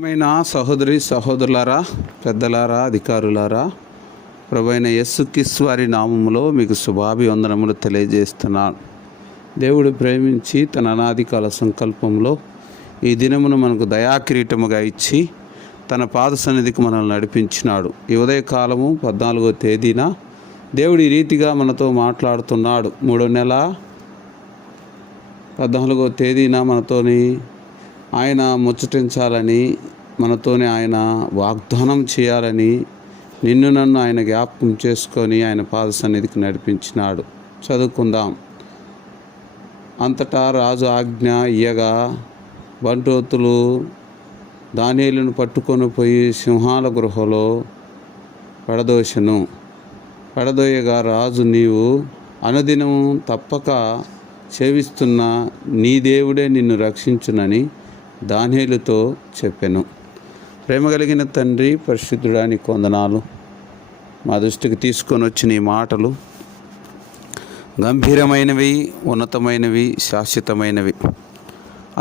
ప్రియమైన సహోదరి సహోదరులారా పెద్దలారా అధికారులారా ప్రభైన యస్సుకిస్ వారి నామములో మీకు శుభాభివందనములు తెలియజేస్తున్నాను దేవుడు ప్రేమించి తన అనాది కాల సంకల్పంలో ఈ దినమును మనకు దయాకిరీటముగా ఇచ్చి తన పాద సన్నిధికి మనల్ని నడిపించినాడు ఈ ఉదయకాలము పద్నాలుగో తేదీన దేవుడు ఈ రీతిగా మనతో మాట్లాడుతున్నాడు మూడో నెల పద్నాలుగో తేదీన మనతోని ఆయన ముచ్చటించాలని మనతోనే ఆయన వాగ్దానం చేయాలని నిన్ను నన్ను ఆయన జ్ఞాపకం చేసుకొని ఆయన పాద సన్నిధికి నడిపించినాడు చదువుకుందాం అంతటా రాజు ఆజ్ఞ ఇయ్యగా బంటోతులు దానిలను పట్టుకొని పోయి సింహాల గృహలో పడదోషను పడదోయగా రాజు నీవు అనుదినము తప్పక సేవిస్తున్న నీ దేవుడే నిన్ను రక్షించునని దానిలతో చెప్పెను ప్రేమ కలిగిన తండ్రి పరిశుద్ధుడాని కొందనాలు మా దృష్టికి తీసుకొని వచ్చిన ఈ మాటలు గంభీరమైనవి ఉన్నతమైనవి శాశ్వతమైనవి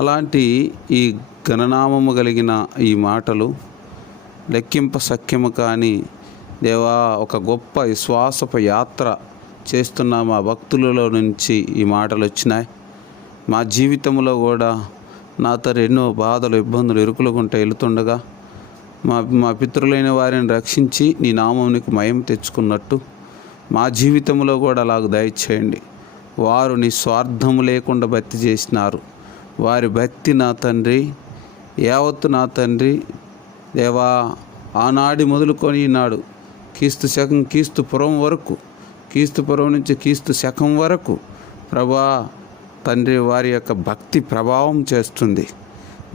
అలాంటి ఈ గణనామము కలిగిన ఈ మాటలు లెక్కింప సఖ్యము కానీ దేవా ఒక గొప్ప విశ్వాసప యాత్ర చేస్తున్న మా భక్తులలో నుంచి ఈ మాటలు వచ్చినాయి మా జీవితంలో కూడా నాతో ఎన్నో బాధలు ఇబ్బందులు ఇరుకులుగుంటే వెళుతుండగా మా మా పితృలైన వారిని రక్షించి నీ నామంనికి మయం తెచ్చుకున్నట్టు మా జీవితంలో కూడా అలాగ దయచేయండి వారు నీ స్వార్థము లేకుండా భక్తి చేసినారు వారి భక్తి నా తండ్రి యావత్తు నా తండ్రి దేవా ఆనాడి మొదలుకొని నాడు కీస్తు శకం కీస్తు పురం వరకు కీస్తు పురం నుంచి కీస్తు శకం వరకు ప్రభా తండ్రి వారి యొక్క భక్తి ప్రభావం చేస్తుంది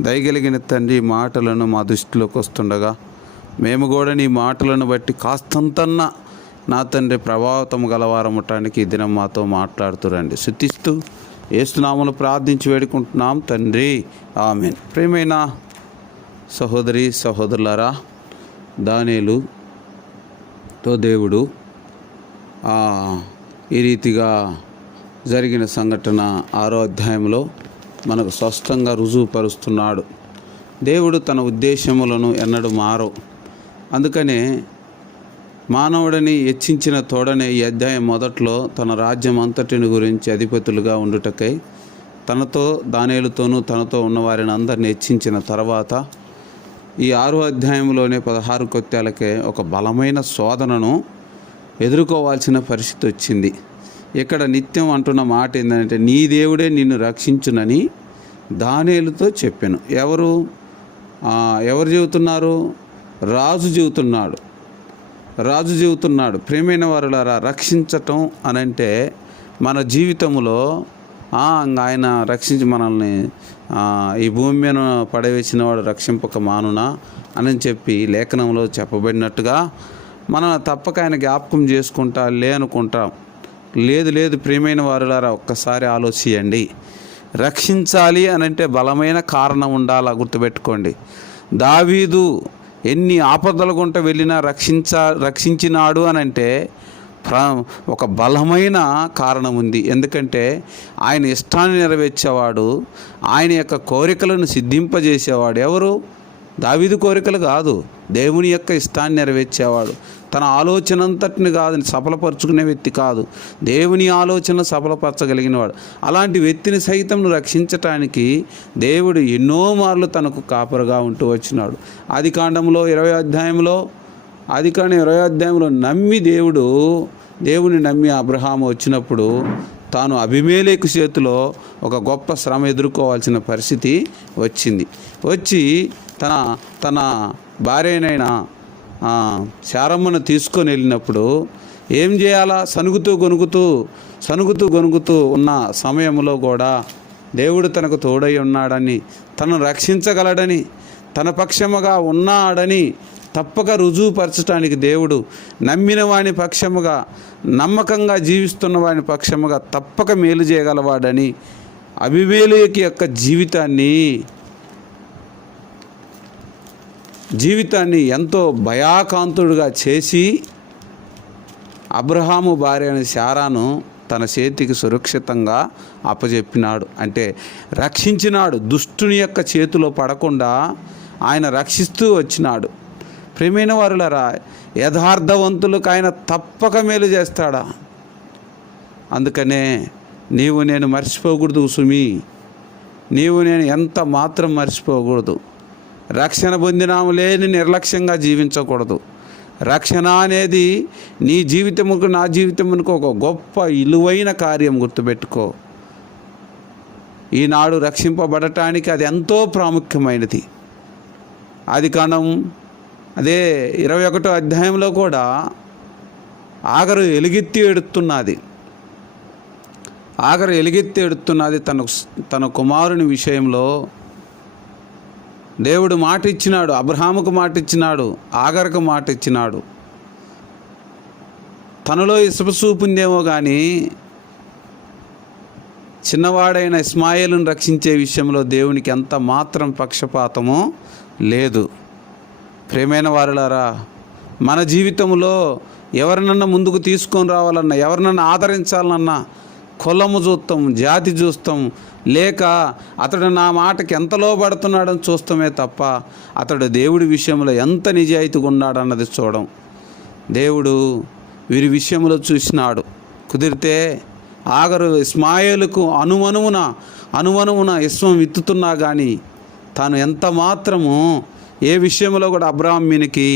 దయగలిగిన తండ్రి మాటలను మా దృష్టిలోకి వస్తుండగా మేము కూడా నీ మాటలను బట్టి కాస్తంతన్న నా తండ్రి ప్రభావితం గలవారమటానికి ఈ దినం మాతో మాట్లాడుతురండి శుద్ధిస్తూ ఏసునామను ప్రార్థించి వేడుకుంటున్నాం తండ్రి ఆమె ప్రేమైన సహోదరి సహోదరులరా తో దేవుడు ఈ రీతిగా జరిగిన సంఘటన ఆరో అధ్యాయంలో మనకు స్పష్టంగా రుజువుపరుస్తున్నాడు దేవుడు తన ఉద్దేశములను ఎన్నడూ మారు అందుకనే మానవుడిని హెచ్చించిన తోడనే ఈ అధ్యాయం మొదట్లో తన రాజ్యం అంతటిని గురించి అధిపతులుగా ఉండుటకై తనతో దానేలుతోనూ తనతో ఉన్నవారిని అందరిని హెచ్చించిన తర్వాత ఈ ఆరో అధ్యాయంలోనే పదహారు కొత్యాలకే ఒక బలమైన శోధనను ఎదుర్కోవాల్సిన పరిస్థితి వచ్చింది ఇక్కడ నిత్యం అంటున్న మాట ఏంటంటే నీ దేవుడే నిన్ను రక్షించునని దానేలుతో చెప్పాను ఎవరు ఎవరు చెబుతున్నారు రాజు చెబుతున్నాడు రాజు చెబుతున్నాడు ప్రేమైన వారులారా రక్షించటం అని అంటే మన జీవితంలో ఆయన రక్షించి మనల్ని ఈ భూమి మీద పడవేసిన వాడు రక్షింపక మానునా అని చెప్పి లేఖనంలో చెప్పబడినట్టుగా మనం తప్పక ఆయన జ్ఞాపకం చేసుకుంటా లే అనుకుంటాం లేదు లేదు ప్రియమైన వారులారా ఒక్కసారి ఆలోచించండి రక్షించాలి అని అంటే బలమైన కారణం ఉండాలా గుర్తుపెట్టుకోండి దావీదు ఎన్ని ఆపదల గుంట వెళ్ళినా రక్షించ రక్షించినాడు అని అంటే ఒక బలమైన కారణం ఉంది ఎందుకంటే ఆయన ఇష్టాన్ని నెరవేర్చేవాడు ఆయన యొక్క కోరికలను సిద్ధింపజేసేవాడు ఎవరు దావీదు కోరికలు కాదు దేవుని యొక్క ఇష్టాన్ని నెరవేర్చేవాడు తన ఆలోచనంతటిని కాదు సఫలపరుచుకునే వ్యక్తి కాదు దేవుని ఆలోచన సఫలపరచగలిగిన వాడు అలాంటి వ్యక్తిని సైతం రక్షించటానికి దేవుడు ఎన్నో మార్లు తనకు కాపరగా ఉంటూ వచ్చినాడు ఆది కాండంలో ఇరవై అధ్యాయంలో ఆది కాండం ఇరవై అధ్యాయంలో నమ్మి దేవుడు దేవుని నమ్మి అబ్రహాం వచ్చినప్పుడు తాను అభిమేలేకు చేతిలో ఒక గొప్ప శ్రమ ఎదుర్కోవాల్సిన పరిస్థితి వచ్చింది వచ్చి తన తన భార్యనైనా శారమ్మను తీసుకొని వెళ్ళినప్పుడు ఏం చేయాలా సనుగుతూ గొనుగుతూ సనుగుతూ గొనుగుతూ ఉన్న సమయంలో కూడా దేవుడు తనకు తోడై ఉన్నాడని తను రక్షించగలడని తన పక్షముగా ఉన్నాడని తప్పక రుజువుపరచడానికి దేవుడు నమ్మిన వాని పక్షముగా నమ్మకంగా జీవిస్తున్న వాని పక్షముగా తప్పక మేలు చేయగలవాడని అభివేలికి యొక్క జీవితాన్ని జీవితాన్ని ఎంతో భయాకాంతుడుగా చేసి అబ్రహాము భార్య అనే శారాను తన చేతికి సురక్షితంగా అప్పజెప్పినాడు అంటే రక్షించినాడు దుష్టుని యొక్క చేతిలో పడకుండా ఆయన రక్షిస్తూ వచ్చినాడు ప్రేమైన వారులరా యథార్థవంతులకు ఆయన తప్పక మేలు చేస్తాడా అందుకనే నీవు నేను మర్చిపోకూడదు సుమి నీవు నేను ఎంత మాత్రం మర్చిపోకూడదు రక్షణ పొందినాము లేని నిర్లక్ష్యంగా జీవించకూడదు రక్షణ అనేది నీ జీవితముకు నా జీవితమునకు ఒక గొప్ప ఇలువైన కార్యం గుర్తుపెట్టుకో ఈనాడు రక్షింపబడటానికి అది ఎంతో ప్రాముఖ్యమైనది అది కణం అదే ఇరవై ఒకటో అధ్యాయంలో కూడా ఆఖరు ఎలుగెత్తి ఎడుతున్నది ఆఖరు ఎలుగెత్తి ఎడుతున్నది తన తన కుమారుని విషయంలో దేవుడు మాట ఇచ్చినాడు అబ్రహాముకు మాట ఇచ్చినాడు ఆగరకు మాట ఇచ్చినాడు తనలో ఇసుపసూపుందేమో కానీ చిన్నవాడైన ఇస్మాయిల్ను రక్షించే విషయంలో దేవునికి ఎంత మాత్రం పక్షపాతమో లేదు ప్రేమైన వారులారా మన జీవితంలో ఎవరినన్నా ముందుకు తీసుకొని రావాలన్నా ఎవరినన్నా ఆదరించాలన్నా కులము చూస్తాం జాతి చూస్తాం లేక అతడు నా మాటకి ఎంత లోబడుతున్నాడని చూస్తామే తప్ప అతడు దేవుడి విషయంలో ఎంత నిజాయితీగా ఉన్నాడన్నది చూడం దేవుడు వీరి విషయంలో చూసినాడు కుదిరితే ఆగరు ఇస్మాయిలకు అనుమనువున అనుమనువున ఇస్మం విత్తుతున్నా కానీ తాను ఎంత మాత్రము ఏ విషయంలో కూడా అబ్రాహ్మీనికి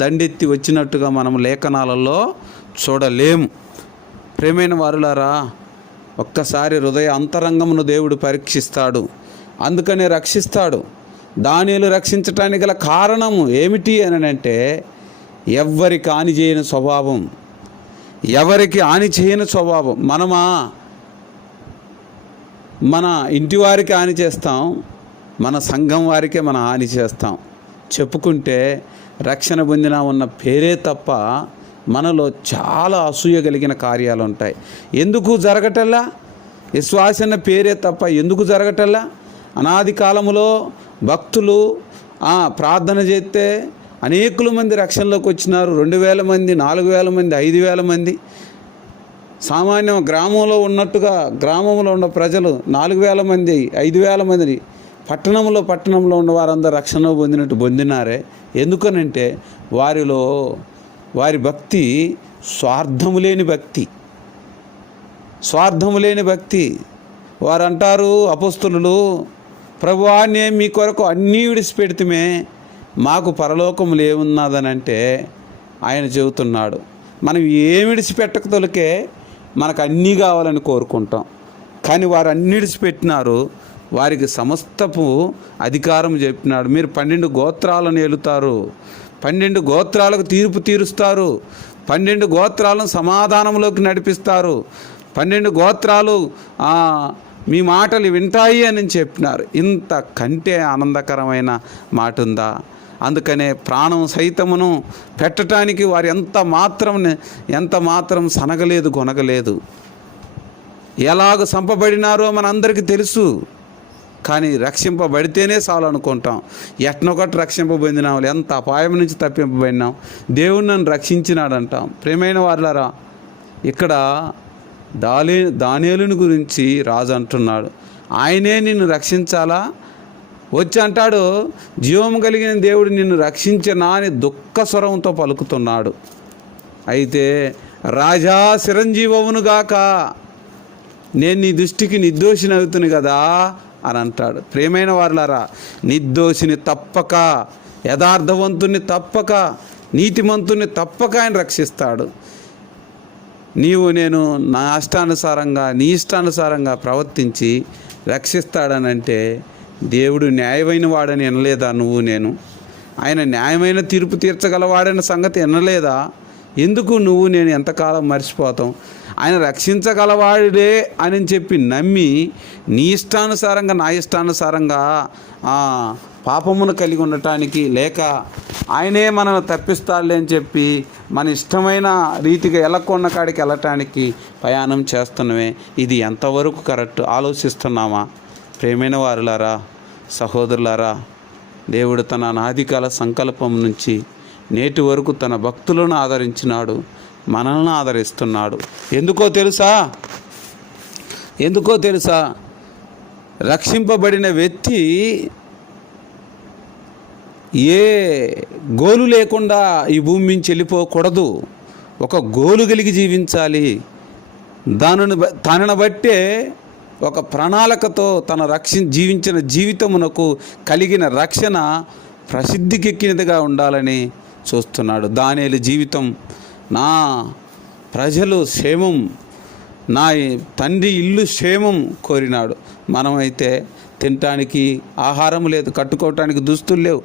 దండెత్తి వచ్చినట్టుగా మనం లేఖనాలలో చూడలేము ప్రేమైన వారులారా ఒక్కసారి హృదయ అంతరంగమును దేవుడు పరీక్షిస్తాడు అందుకనే రక్షిస్తాడు దానిలు రక్షించటానికి గల కారణము ఏమిటి అని అంటే ఎవ్వరికి హాని చేయని స్వభావం ఎవరికి హాని చేయని స్వభావం మనమా మన ఇంటి వారికి హాని చేస్తాం మన సంఘం వారికే మన హాని చేస్తాం చెప్పుకుంటే రక్షణ పొందిన ఉన్న పేరే తప్ప మనలో చాలా అసూయ కలిగిన కార్యాలు ఉంటాయి ఎందుకు జరగటల్లా విశ్వాసన పేరే తప్ప ఎందుకు జరగటల్లా అనాది కాలములో భక్తులు ప్రార్థన చేస్తే అనేకుల మంది రక్షణలోకి వచ్చినారు రెండు వేల మంది నాలుగు వేల మంది ఐదు వేల మంది సామాన్య గ్రామంలో ఉన్నట్టుగా గ్రామంలో ఉన్న ప్రజలు నాలుగు వేల మంది ఐదు వేల మందిని పట్టణంలో పట్టణంలో ఉన్న వారందరూ రక్షణ పొందినట్టు పొందినారే ఎందుకనంటే వారిలో వారి భక్తి స్వార్థము లేని భక్తి స్వార్థము లేని భక్తి వారు అంటారు అపస్తులు ప్రభువా నేను మీ కొరకు అన్నీ విడిచిపెడితమే మాకు పరలోకములు అంటే ఆయన చెబుతున్నాడు మనం ఏమి విడిచిపెట్టక తొలికే మనకు అన్నీ కావాలని కోరుకుంటాం కానీ వారు అన్ని విడిచిపెట్టినారు వారికి సమస్తపు అధికారం చెప్పినాడు మీరు పన్నెండు గోత్రాలను ఏలుతారు పన్నెండు గోత్రాలకు తీర్పు తీరుస్తారు పన్నెండు గోత్రాలను సమాధానంలోకి నడిపిస్తారు పన్నెండు గోత్రాలు మీ మాటలు వింటాయి అని చెప్పినారు ఇంత కంటే ఆనందకరమైన మాట ఉందా అందుకనే ప్రాణం సైతమును పెట్టడానికి వారు ఎంత మాత్రం ఎంత మాత్రం సనగలేదు కొనగలేదు ఎలాగ చంపబడినారో మనందరికీ తెలుసు కానీ రక్షింపబడితేనే చాలు అనుకుంటాం ఎట్నొకటి రక్షింపబొందినాం ఎంత అపాయం నుంచి తప్పింపబడినాం దేవుడు నన్ను రక్షించినాడంటాం ప్రేమైన వారులరా ఇక్కడ దాలే దానిలుని గురించి రాజు అంటున్నాడు ఆయనే నిన్ను రక్షించాలా వచ్చి అంటాడు జీవం కలిగిన దేవుడు నిన్ను రక్షించనా అని దుఃఖ స్వరంతో పలుకుతున్నాడు అయితే రాజా చిరంజీవమునుగాక నేను నీ దృష్టికి నిర్దోషినవుతును కదా అని అంటాడు ప్రేమైన వారులారా నిర్దోషిని తప్పక యథార్థవంతుని తప్పక నీతిమంతుని తప్పక ఆయన రక్షిస్తాడు నీవు నేను నా అష్టానుసారంగా నీ ఇష్టానుసారంగా ప్రవర్తించి రక్షిస్తాడనంటే దేవుడు న్యాయమైన వాడని వినలేదా నువ్వు నేను ఆయన న్యాయమైన తీర్పు తీర్చగలవాడని సంగతి వినలేదా ఎందుకు నువ్వు నేను ఎంతకాలం మర్చిపోతాం ఆయన రక్షించగలవాడే అని చెప్పి నమ్మి నీ ఇష్టానుసారంగా నా ఇష్టానుసారంగా పాపమును కలిగి ఉండటానికి లేక ఆయనే మనల్ని తప్పిస్తాడులే అని చెప్పి మన ఇష్టమైన రీతిగా ఎలకొన్న కాడికి వెళ్ళటానికి ప్రయాణం చేస్తున్నామే ఇది ఎంతవరకు కరెక్ట్ ఆలోచిస్తున్నామా ప్రేమైన వారులారా సహోదరులారా దేవుడు తన అనాదికాల సంకల్పం నుంచి నేటి వరకు తన భక్తులను ఆదరించినాడు మనల్ని ఆదరిస్తున్నాడు ఎందుకో తెలుసా ఎందుకో తెలుసా రక్షింపబడిన వ్యక్తి ఏ గోలు లేకుండా ఈ భూమి నుంచి వెళ్ళిపోకూడదు ఒక గోలు కలిగి జీవించాలి దానిని తనను బట్టే ఒక ప్రణాళికతో తన రక్ష జీవించిన జీవితమునకు కలిగిన రక్షణ ప్రసిద్ధికెక్కినదిగా ఉండాలని చూస్తున్నాడు దానేలు జీవితం నా ప్రజలు క్షేమం నా తండ్రి ఇల్లు క్షేమం కోరినాడు మనమైతే తినటానికి ఆహారం లేదు కట్టుకోవటానికి దుస్తులు లేవు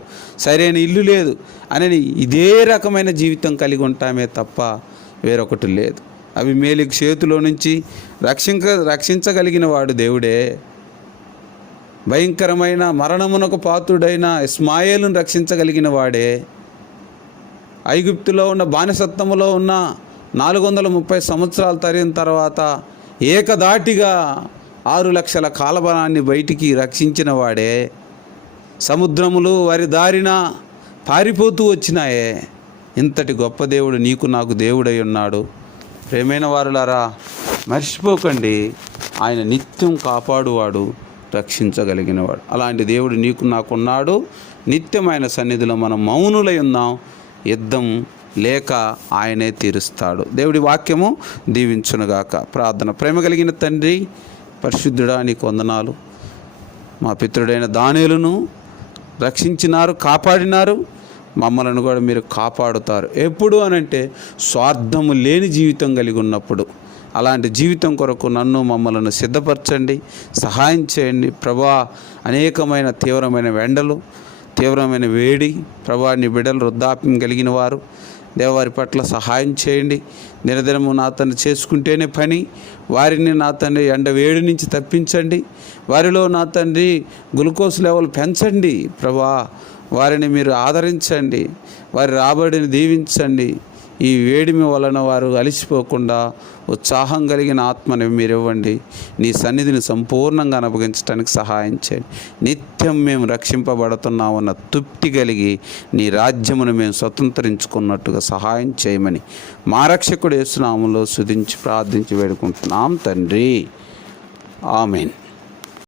సరైన ఇల్లు లేదు అని ఇదే రకమైన జీవితం కలిగి ఉంటామే తప్ప వేరొకటి లేదు అవి మేలు చేతిలో నుంచి రక్షించ రక్షించగలిగిన వాడు దేవుడే భయంకరమైన మరణమునకు పాత్రుడైన ఇస్మాయేలును రక్షించగలిగిన వాడే ఐగుప్తులో ఉన్న బానిసత్వంలో ఉన్న నాలుగు వందల ముప్పై సంవత్సరాలు తరిగిన తర్వాత ఏకదాటిగా ఆరు లక్షల కాలబలాన్ని బయటికి రక్షించిన వాడే సముద్రములు వారి దారిన పారిపోతూ వచ్చినాయే ఇంతటి గొప్ప దేవుడు నీకు నాకు దేవుడై ఉన్నాడు ప్రేమైన వారులారా మర్చిపోకండి ఆయన నిత్యం కాపాడువాడు రక్షించగలిగినవాడు అలాంటి దేవుడు నీకు నాకున్నాడు నిత్యం ఆయన సన్నిధిలో మనం మౌనులై ఉన్నాం యుద్ధం లేక ఆయనే తీరుస్తాడు దేవుడి వాక్యము దీవించునుగాక ప్రార్థన ప్రేమ కలిగిన తండ్రి పరిశుద్ధుడా నీకు వందనాలు మా పిత్రుడైన దానేలను రక్షించినారు కాపాడినారు మమ్మలను కూడా మీరు కాపాడుతారు ఎప్పుడు అని అంటే స్వార్థము లేని జీవితం కలిగి ఉన్నప్పుడు అలాంటి జీవితం కొరకు నన్ను మమ్మలను సిద్ధపరచండి సహాయం చేయండి ప్రభా అనేకమైన తీవ్రమైన వెండలు తీవ్రమైన వేడి ప్రభాని నీ బిడ్డలు వృద్ధాప్యం కలిగిన వారు దేవవారి పట్ల సహాయం చేయండి నిరదినము నా తను చేసుకుంటేనే పని వారిని నా తండ్రి ఎండ వేడి నుంచి తప్పించండి వారిలో నా తండ్రి గ్లూకోజ్ లెవెల్ పెంచండి ప్రభా వారిని మీరు ఆదరించండి వారి రాబడిని దీవించండి ఈ వేడిమి వలన వారు అలిసిపోకుండా ఉత్సాహం కలిగిన ఆత్మని మీరు ఇవ్వండి నీ సన్నిధిని సంపూర్ణంగా అనుభవించడానికి సహాయం చేయండి నిత్యం మేము రక్షింపబడుతున్నామన్న తృప్తి కలిగి నీ రాజ్యమును మేము స్వతంత్రించుకున్నట్టుగా సహాయం చేయమని మా రక్షకుడు యేసునామంలో శుధించి ప్రార్థించి వేడుకుంటున్నాం తండ్రి ఆమెన్